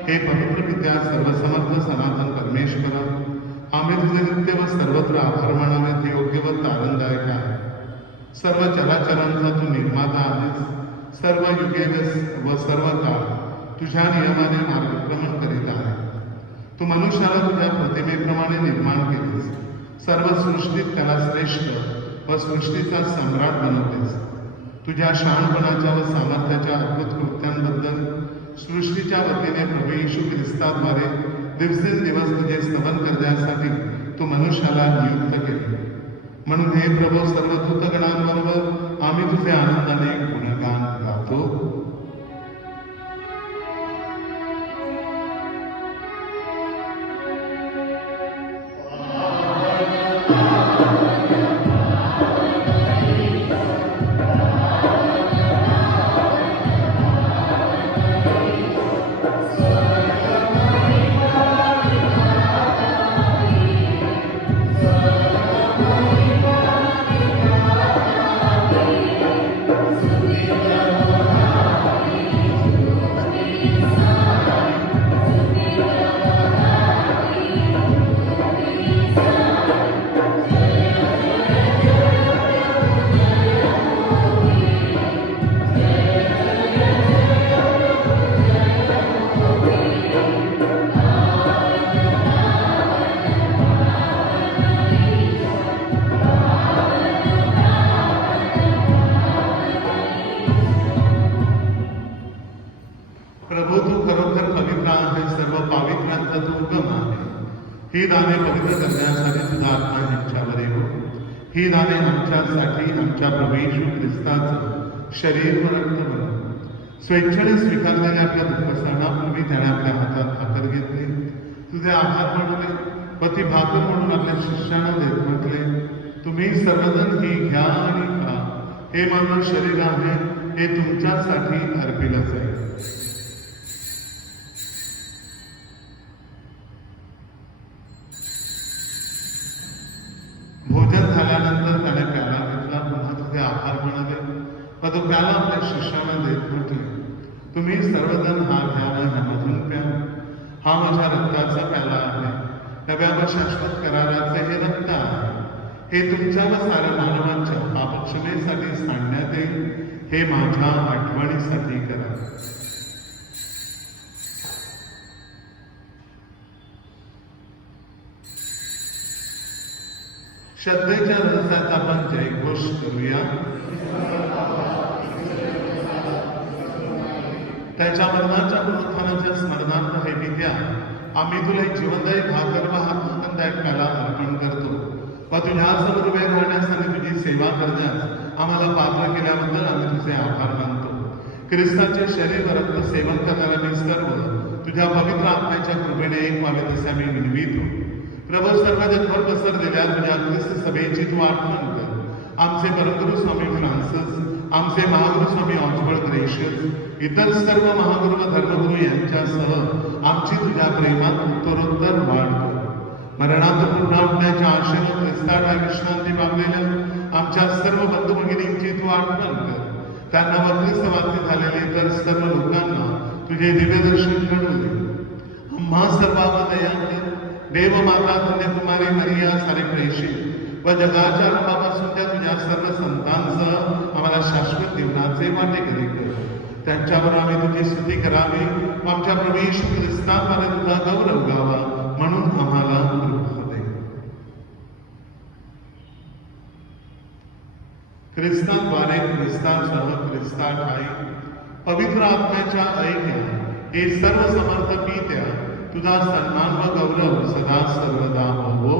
हे पवित्र पित्या सर्वसमर्थ सनातन परमेश्वरा, आम्ही तुझे नित्य व सर्वत्र आभार मानावेत योग्य व तारणदायक आहे. सर्व चराचरांचा तू निर्माता आहेस. सर्व युगे व सर्व काळ तुझ्या नियमाने मार्गक्रमण करीत आहे. तू मनुष्याला तुझ्या प्रतिमेप्रमाणे निर्माण केलेस. सर्व सृष्टीत त्याला श्रेष्ठ व सृष्टीचा सम्राट बनवतेस. तुझ्या शहाणपणाच्या व सामर्थ्याच्या अद्भुत कृत्यांबद्दल सृष्टीच्या वतीने प्रभू येशू ख्रिस्ताद्वारे दिवसेंदिवस तुझे स्तवन करण्यासाठी तू मनुष्याला नियुक्त केले. म्हणून हे प्रभू सर्व दूतगणांबरोबर आम्ही तुझे आनंदाने गुणगान गातो. प्रभू तू खरोखर पवित्र आहे. सर्व पावित्र्यांचा तू उगम आहे. ही दाने पवित्र करण्यासाठी तुझा आत्मा ह्यांच्यावर येतो. ही दाने आमच्यासाठी आमच्या प्रभू येशू ख्रिस्ताचं शरीर व रक्त बनव. स्वेच्छेने स्वीकारलेल्या आपल्या दुःखसहनापूर्वी त्याने आपल्या हातात भाकर घेतली, तुझे आभार मानले व ती भाकर म्हणून आपल्या शिष्याला देत म्हटले, तुम्ही सर्वजण ही घ्या आणि खा. हे माझं शरीर आहे, हे तुमच्यासाठी अर्पिलं जाईल. भोजन झाल्यानंतर त्याने प्याला घेतला, पुन्हा तुझे आभार मानले व तो प्याला आपल्या शिष्याला देत म्हटले, तुम्ही सर्वजण हा घ्या व ह्यामधून प्या. हा माझ्या रक्ताचा प्याला आहे, नव्या व शाश्वत कराराचे हे रक्त आहे. हे तुमच्या व साऱ्या मानवांच्या पापक्षमेसाठी सांडण्यात येईल. हे माझ्या आठवणीसाठी करा. श्रद्धेच्या रसाचा आपण जयघोष करूया. त्याच्या मरणाच्या पुनरुत्थानाच्या स्मरणार्थ हे विद्या आम्ही तुला जीवनदायी भाकर व आत्मदायक प्याला अर्पण करतो व तुझ्यासमोर उभे राहण्यास आणि तुझी सेवा करण्यास आम्हाला पात्र केल्याबद्दल आम्ही तुझे आभार मानतो. ख्रिस्ताचे शरीर व रक्त सेवन करणारा मी सर्व तुझ्या पवित्र आत्म्याच्या कृपेने एक व्हावे तसे आम्ही विनवितो. प्रभू सर्व जगभर पसरलेल्या तुझ्या ख्रिस्त सभेची तू आठवण कर. आमचे परमगुरू स्वामी फ्रान्सिस, आमचे महागुरू स्वामी ऑस्बर्ट ग्रेशियस, इतर सर्व महागुरू व धर्मगुरू यांच्यासह आमची तुझ्या प्रेमात उत्तरोत्तर वाढ कर. मरणातून पुन्हा उठण्याच्या आशेनं ख्रिस्ताला विश्रांती पावलेल्या आमच्या सर्व बंधू भगिनींची तू आठवण कर. त्यांना व ख्रिस्तवासी झालेले इतर सर्व लोकांना तुझे दिव्य दर्शन घडवू दे. आम्हा सर्वांवर दया कर. देव माता कन्याकुमारी मरिया सारे प्रेषित व जगाच्या रूपापासून त्या तुझ्या सर्व संतांसह आम्हाला शाश्वत जीवनाचे वाटेकरी कर. त्यांच्यावर आम्ही तुझी स्तुती करावी व आमच्या प्रभू येशू ख्रिस्ताद्वारे तुझा गौरव गावा म्हणून आम्हाला कृपा दे. ख्रिस्ताद्वारे ख्रिस्तासह ख्रिस्ता ठाई पवित्र आत्म्याच्या ऐक्य हे सर्व समर्थ पित्या, तुझा सन्मान व गौरव सदा सर्वदा होवो.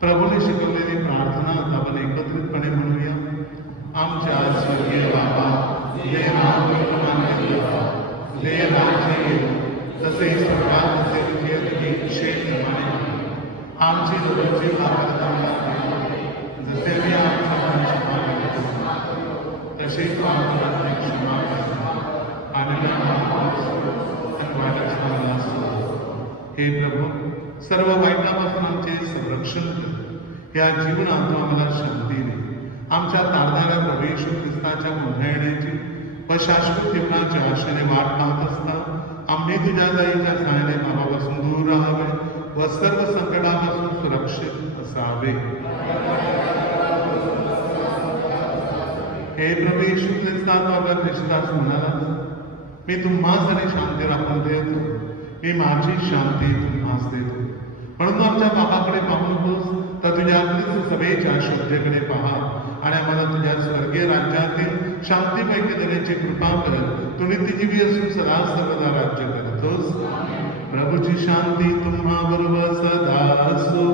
प्रभूने शिकवलेली प्रार्थना आपण एकत्रितपणे म्हणूया. आमच्या स्वर्गीय बाबा, जे नाव मान्य करा, जे राज्य येईल, जसे स्वर्गात तसे पृथ्वीप्रमाणे आमची रोजची भाकर आम्हाला दे. जसे मी आमच्या क्षमा करतो, तसेच आमच्या क्षमा करा. आणि हे प्रभू, सर्व वाईटापासून आमचे संरक्षण कर. या जीवनात आम्हाला शांती दे. आमच्या तारणाऱ्या प्रभू येशू ख्रिस्ताच्या पुन्हा येण्याची व शाश्वत जीवनाच्या आशेने वाट पाहत असता आम्ही तुझ्या दयेच्या सहाय्याने पापापासून दूर राहावे व सर्व संकटापासून सुरक्षित असावे. हे प्रभू येशू ख्रिस्ताद्वारे निष्ठास म्हणाला, मी तुम्हासाठी शांती राखून देतो, मी माझी शांती तुम्हास देतो. म्हणून आमच्या पापाकडे पाहू नकोस, तर तुझ्या ख्रिस्त सभेच्या शुद्धतेकडे पहा आणि आम्हाला तुझ्या स्वर्गीय राज्यातील शांतीपैकी देण्याची कृपा करत तू नित्यजीवी असून सदा सर्वदा राज्य करतोस. प्रभूची शांती तुम्हा बरोबर सदा असो.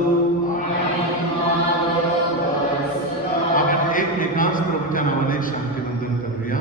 आपण एकमेकांस प्रभूच्या नावाने शांती वंदन करूया.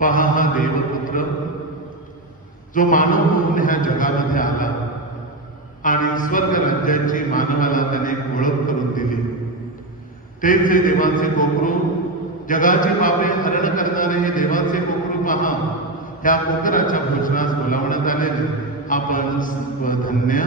पहा हा देवपुत्र जो मानव होऊन ह्या जगामध्ये आला आणि स्वर्ग राज्याची मानवाला त्याने ओळख करून दिली. तेच हे देवाचे कोकरू, जगाची पापे हरण करणारे हे देवाचे कोकरू पहा. ह्या कोकराच्या भोजनास बोलावण्यात आलेले आपण धन्य.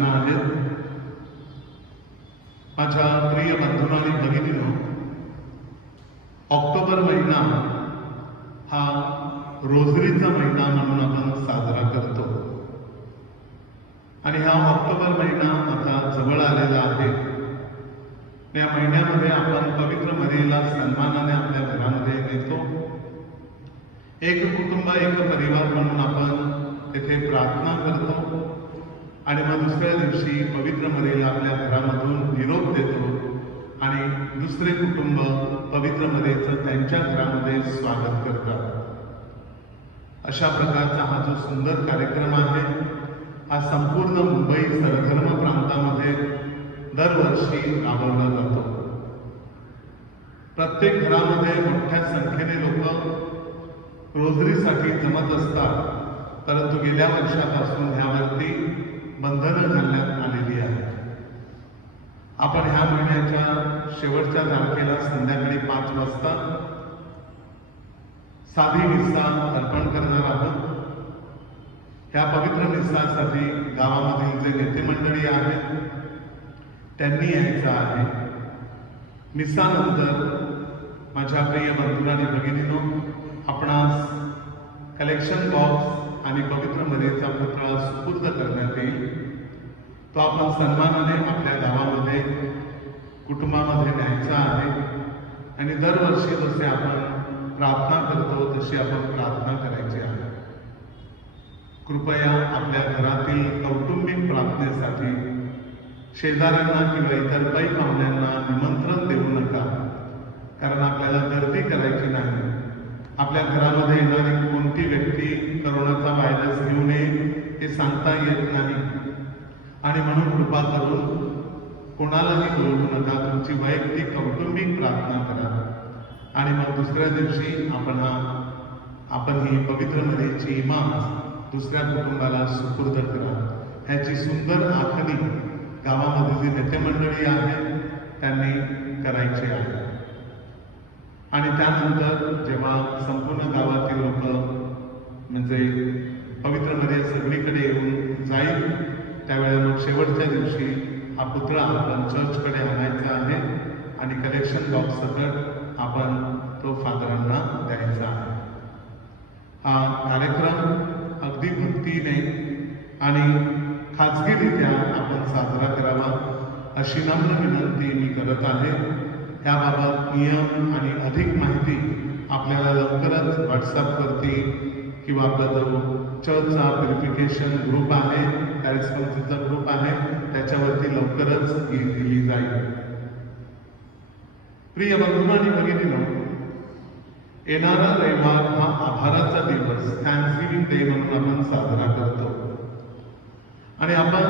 सूचना आहेत. माझ्या प्रिय बंधूंनो आणि भगिनींनो, ऑक्टोबर महिना हा रोजरीचा महिना म्हणून आपण साजरा करतो आणि हा ऑक्टोबर महिना आता जवळ आलेला आहे. या महिन्यामध्ये आपण पवित्र मरियेला सन्मानाने आपल्या घरामध्ये घेतो. एक कुटुंब एक परिवार म्हणून आपण तेथे प्रार्थना करतो आणि मग दुसऱ्या दिवशी पवित्र मरियेला आपल्या घरामधून निरोप देतो आणि दुसरे कुटुंब पवित्र मरियेचं त्यांच्या घरामध्ये स्वागत करतात. अशा प्रकारचा हा जो सुंदर कार्यक्रम आहे हा संपूर्ण मुंबई सरधर्म प्रांतामध्ये दरवर्षी राबवला जातो. प्रत्येक घरामध्ये मोठ्या संख्येने लोक रोजरीसाठी जमत असतात, परंतु गेल्या वर्षापासून ह्यावरती बंधनं घालण्यात आलेली आहेत. आपण ह्या महिन्याच्या शेवटच्या तारखेला संध्याकाळी 5 वाजता साधी मिसा अर्पण करणार आहोत. ह्या पवित्र मिसासाठी गावामधील जे नेते मंडळी आहेत त्यांनी यायचं आहे. मिसानंतर माझ्या प्रिय बंधूंनो आणि भगिनींनो, आपणास कलेक्शन बॉक्स आणि पवित्र मरियेचा पुतळा सुपूर्द करण्यात येईल. तो आपण सन्मानाने आपल्या गावामध्ये कुटुंबामध्ये न्यायचा आहे आणि दरवर्षी जसे आपण प्रार्थना करतो तशी आपण प्रार्थना करायची आहे. कृपया आपल्या घरातील कौटुंबिक प्रार्थनेसाठी शेजाऱ्यांना किंवा इतर पै पाहुण्यांना निमंत्रण देऊ नका, कारण आपल्याला गर्दी करायची नाही. आपल्या घरामध्ये येणारी कोणती व्यक्ती करोनाचा व्हायरस घेऊन येईल हे सांगता येत नाही आणि म्हणून कृपा करून कोणालाही बोलवू नका. तुमची वैयक्तिक कौटुंबिक प्रार्थना करा आणि मग दुसऱ्या दिवशी आपण ही पवित्र मरियेची इमाम दुसऱ्या कुटुंबाला सुपूर्द करा. ह्याची सुंदर आखणी गावामध्ये जी नेते मंडळी आहे त्यांनी करायची आहे आणि त्यानंतर जेव्हा संपूर्ण गावातील लोक म्हणजे पवित्र मरिया सगळीकडे येऊन जाईल त्यावेळेला मग शेवटच्या दिवशी हा पुतळा आपण चर्चकडे आणायचा आहे आणि कलेक्शन बॉक्स सकट आपण तो फादरांना द्यायचा आहे. हा कार्यक्रम अगदी भक्तीने आणि खाजगीरित्या आपण साजरा करावा अशी नम्र विनंती मी करत आहे. त्याबाबत नियम आणि अधिक माहिती आपल्याला लवकरच व्हॉट्सअपवरती किंवा आपला जो चर्चचा प्युरिफिकेशन ग्रुप आहे, कॅरिस्पॉन्सीचा ग्रुप आहे, त्याच्यावरती लवकरच दिली जाईल. प्रिय बंधू आणि भगिनींनो, येणारा रविवार हा आभाराचा दिवस थँक्सगिव्हिंग डे म्हणून आपण साजरा करतो आणि आपण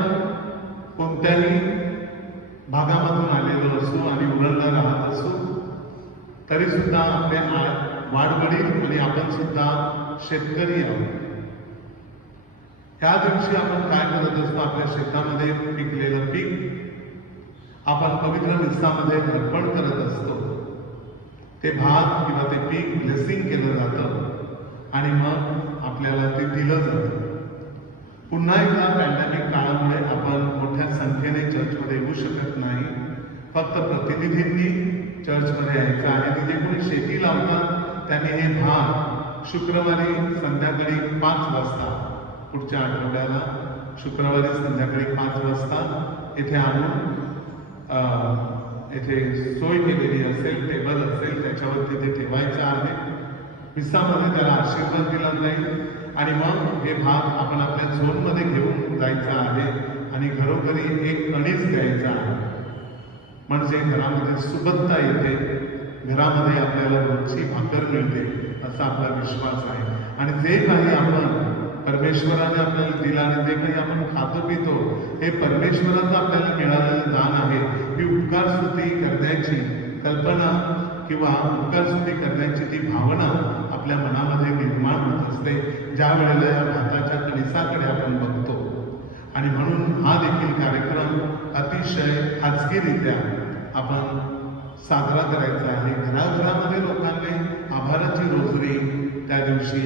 कोणत्याही भागामधून आलेलो असू आणि उरणला राहत असू तरी सुद्धा आपले वाडवडील आणि आपण सुद्धा शेतकरी आहोत. ह्या दिवशी आपण काय करत असतो, आपल्या शेतामध्ये पिकलेलं पीक आपण पवित्र मिसामध्ये अर्पण करत असतो. ते भात किंवा ते पीक ब्लेसिंग केलं जातं आणि मग आपल्याला ते दिलं जातं. पुन्हा एकदा पॅन्डेमिक काळामुळे आपण मोठ्या संख्येने चर्चमध्ये येऊ शकत नाही. फक्त प्रतिनिधींनी चर्चमध्ये यायचं आहे. तिथे कोणी शेती लावतात त्यांनी हे भात शुक्रवारी संध्याकाळी 5 वाजता पुढच्या आठवड्याला शुक्रवारी संध्याकाळी 5 वाजता येथे आणून येथे सोय केलेली असेल, टेबल असेल त्याच्यावरती ते ठेवायचं आहे. मिसामध्ये त्याला आशीर्वाद दिला जाईल आणि मग हे भाग आपण आपल्या झोनमध्ये घेऊन जायचं आहे आणि घरोघरी एक कणीस द्यायचा आहे. म्हणजे घरामध्ये सुबत्ता येते, घरामध्ये आपल्याला रोजची भाकर मिळते असा आपला विश्वास आहे. आणि जे काही आपण परमेश्वराने आपल्याला दिलं आणि जे काही आपण खातो पितो हे परमेश्वराचं आपल्याला मिळालेलं दान आहे. ही उपकारस्तुती करण्याची कल्पना किंवा उपकारस्तुती करण्याची ती भावना आपल्या मनामध्ये निर्माण होत असते ज्या वेळेला या भाताच्या कणिसाकडे आपण बघतो. आणि म्हणून हा देखील कार्यक्रम अतिशय खाजगीरित्या आपण साजरा करायचा आहे. घराघरामध्ये लोकांनी आभाराची रोजरी त्या दिवशी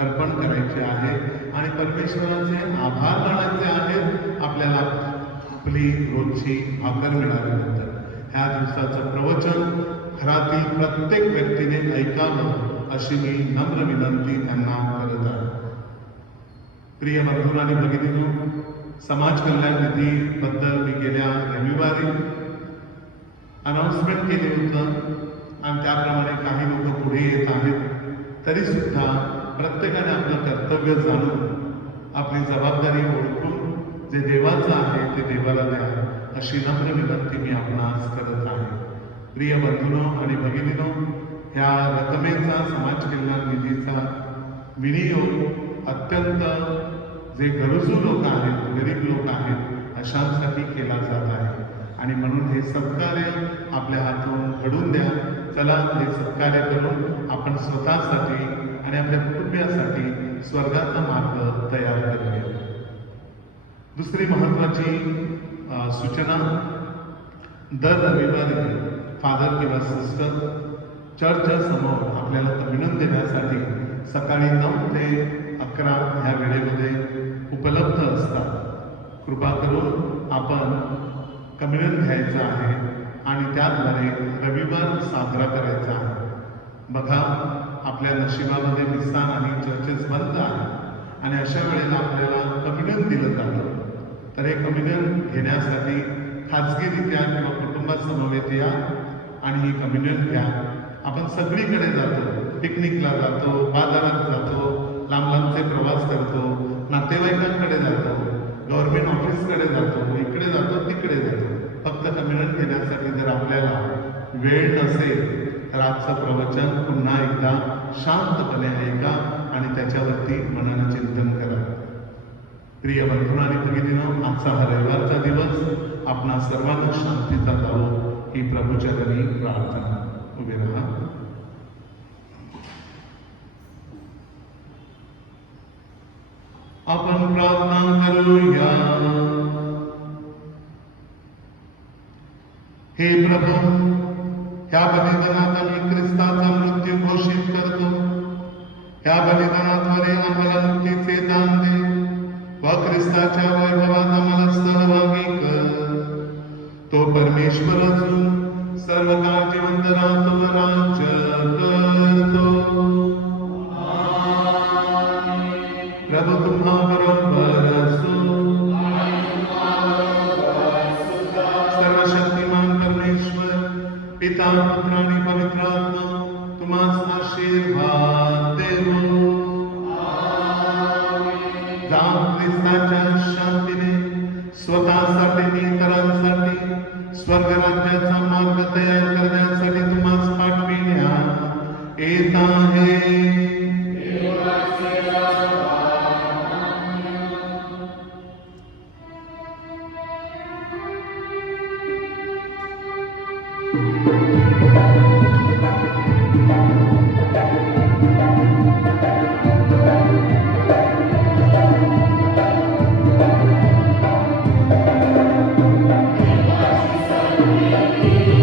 अर्पण करायची आहे आणि परमेश्वराचे आभार मानायचे आहेत. आपल्याला आपली रोजची भाकर मिळाल्यानंतर ह्या दिवसाचं प्रवचन घरातील प्रत्येक व्यक्तीने ऐकावं अशी मी नम्र विनंती त्यांना करत आहे. प्रिय बंधू आणि भगिनींनो, समाज कल्याण निधीबद्दल मी गेल्या रविवारी अनाउन्समेंट केले होतं आणि त्याप्रमाणे काही लोक पुढे येत आहेत. तरी सुद्धा प्रत्येकाने आपलं कर्तव्य जाणून आपली जबाबदारी ओळखून जे देवाचं आहे ते देवाला द्या अशी नम्र विनंती मी आपणास करत आहे. प्रिय बंधूंनो आणि भगिनींनो, ह्या रकमेचा समाज कल्याण निधीचा विनियोग अत्यंत जे गरजू लोक आहेत, गरीब लोक आहेत अशांसाठी केला जात आहे आणि म्हणून हे सत्कार्य आपल्या हातून घडून द्या. चला हे सत्कार्य करून आपण स्वतःसाठी आणि आपल्या कुटुंबियासाठी स्वर्गाचा मार्ग तयार करूया. दुसरी महत्वाची सूचना, दर रविवारी फादर किंवा सिस्टर चर्चच्या समोर आपल्याला कम्युनियन देण्यासाठी सकाळी 9 ते 11 ह्या वेळेमध्ये उपलब्ध असतात. कृपा करून आपण कम्युनियन घ्यायचं आहे आणि त्याद्वारे रविवार साजरा करायचा आहे. बघा, आपल्या नशिबामध्ये मिस्सा आणि चर्चेस बंद आहे आणि अशा वेळेला आपल्याला कम्युनियन दिलं जातं. तर हे कम्युनियन घेण्यासाठी खाजगीरित्या किंवा कुटुंबासमवेत या आणि ही कम्युनियन घ्या. आपण सगळीकडे जातो, पिकनिकला जातो, बाजारात जातो, लांब लांबचे प्रवास करतो, नातेवाईकांकडे जातो, गव्हर्नमेंट ऑफिसकडे जातो, इकडे जातो, तिकडे जातो. फक्त कम्युनियन घेण्यासाठी जर आपल्याला वेळ नसेल तर आजचं प्रवचन पुन्हा एकदा शांतपणे ऐका आणि त्याच्यावरती मनानं चिंतन करा. प्रिय बंधू आणि भगिनींनो, आजचा हा रविवारचा दिवस आपणा सर्वांना शांतीचा जावो ही प्रभूचरणी प्रार्थना. उभे राहा. आपण प्रार्थना करूया. हे प्रभू, ह्या बलिदानात आम्ही ख्रिस्ताचा मृत्यू घोषित करतो. ह्या बलिदानाद्वारे आम्हाला मुक्तीचे दान दे व ख्रिस्ताच्या वैभवात आम्हाला सहभागी कर. तो परमेश्वर असून सर्व काळ जिवंत राहतो व राज्य करतो. प्रभू तुम्हा बरोबर असो. सर्वशक्तिमान परमेश्वर पिता, पुत्र आणि पवित्र आत्मा तुम्हास आशीर्वाद देवो. जा ख्रिस्ताच्या शांतीने स्वतःसाठी आणि इतरांसाठी स्वर्ग राज्याचा मार्ग तयार करण्यासाठी तुम्हास पाठविण्यात येत आहे. Thank you.